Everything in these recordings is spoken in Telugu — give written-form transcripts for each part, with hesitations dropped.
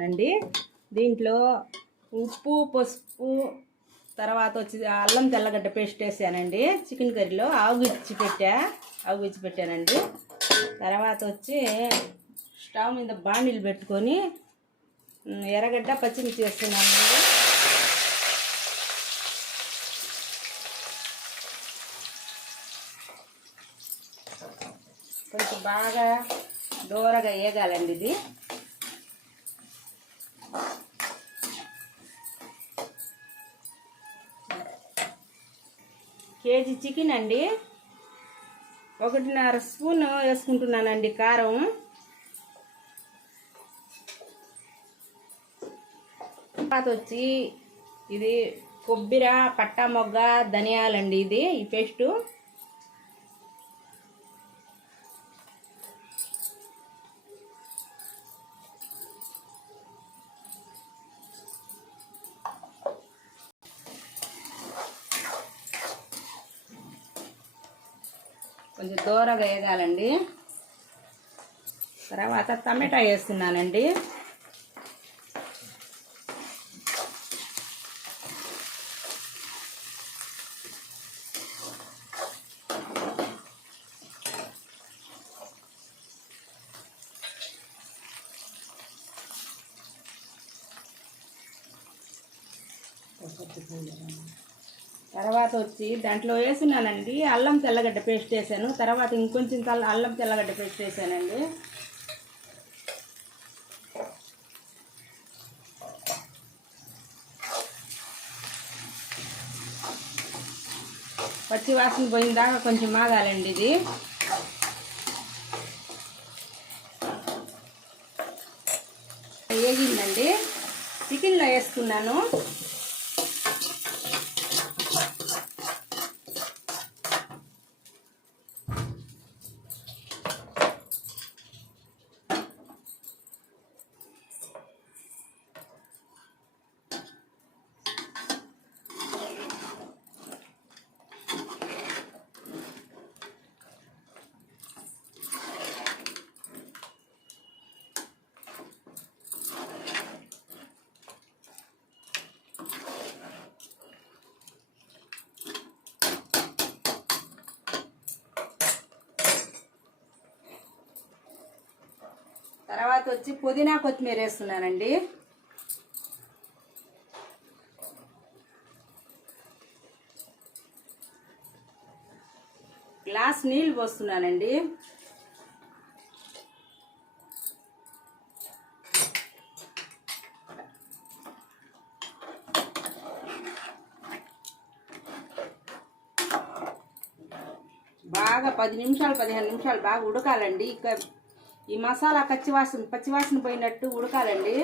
చేస్తున్నానండి. దీంట్లో ఉప్పు, పసుపు, తర్వాత వచ్చి అల్లం తెల్లగడ్డ పేస్ట్ వేసానండి. చికెన్ కర్రీలో ఆవుగిచ్చి పెట్టానండి. తర్వాత వచ్చి స్టవ్ మీద బాండీలు పెట్టుకొని ఎర్రగడ్డ పచ్చిమిర్చి వేస్తున్నానండి. కొంచెం బాగా దూరగా వేగాలండి. ఇది కేజీ చికెన్ అండి. 1.5 స్పూన్ వేసుకుంటున్నానండి కారం. తర్వాత వచ్చి ఇది కొబ్బరి, పట్టా మొగ్గ, ధనియాలండి. ఇది ఈ పేస్టు కొంచెం దూరగా వేగాలండి. తర్వాత టమాటా వేస్తున్నానండి. తర్వాత వచ్చి దాంట్లో వేసినానండి అల్లం తెల్లగడ్డ పేస్ట్ వేసాను. తర్వాత ఇంకొంచెం అల్లం తెల్లగడ్డ పేస్ట్ వేసానండి. పచ్చి వాసన పోయిన దాకా కొంచెం మాగాలండి. ఇది వేగిందండి. చికెన్లో వేసుకున్నాను. తర్వాత వచ్చి పుదీనా, కొత్తిమీర వేస్తున్నానండి. గ్లాస్ నీళ్ళు పోస్తున్నానండి. బాగా 10 నిమిషాలు 15 నిమిషాలు బాగా ఉడకాలండి. ఇక ఈ మసాలా పచ్చివాసన పోయినట్టు ఉడకాలండి.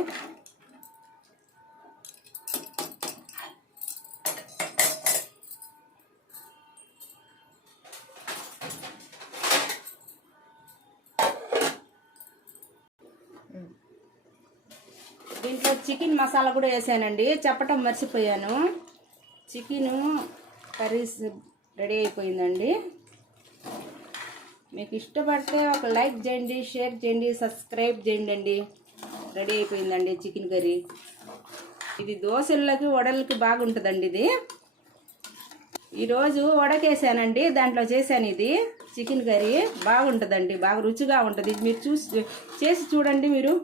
దీంట్లో చికెన్ మసాలా కూడా వేసానండి. చెప్పటం మర్చిపోయాను. చికెను కర్రీస్ రెడీ అయిపోయిందండి. మీకు ఇష్టపడితే ఒక లైక్ చేయండి, షేర్ చేయండి, సబ్స్క్రైబ్ చేయండి. రెడీ అయిపోయిందండి చికెన్ కర్రీ. ఇది దోశలకి, వడలకి బాగుంటుందండి. ఇది ఈరోజు వడకేసానండి. దాంట్లో చేశాను ఇది చికెన్ కర్రీ. బాగుంటుందండి, బాగా రుచిగా ఉంటుంది. మీరు చేసి చూడండి మీరు.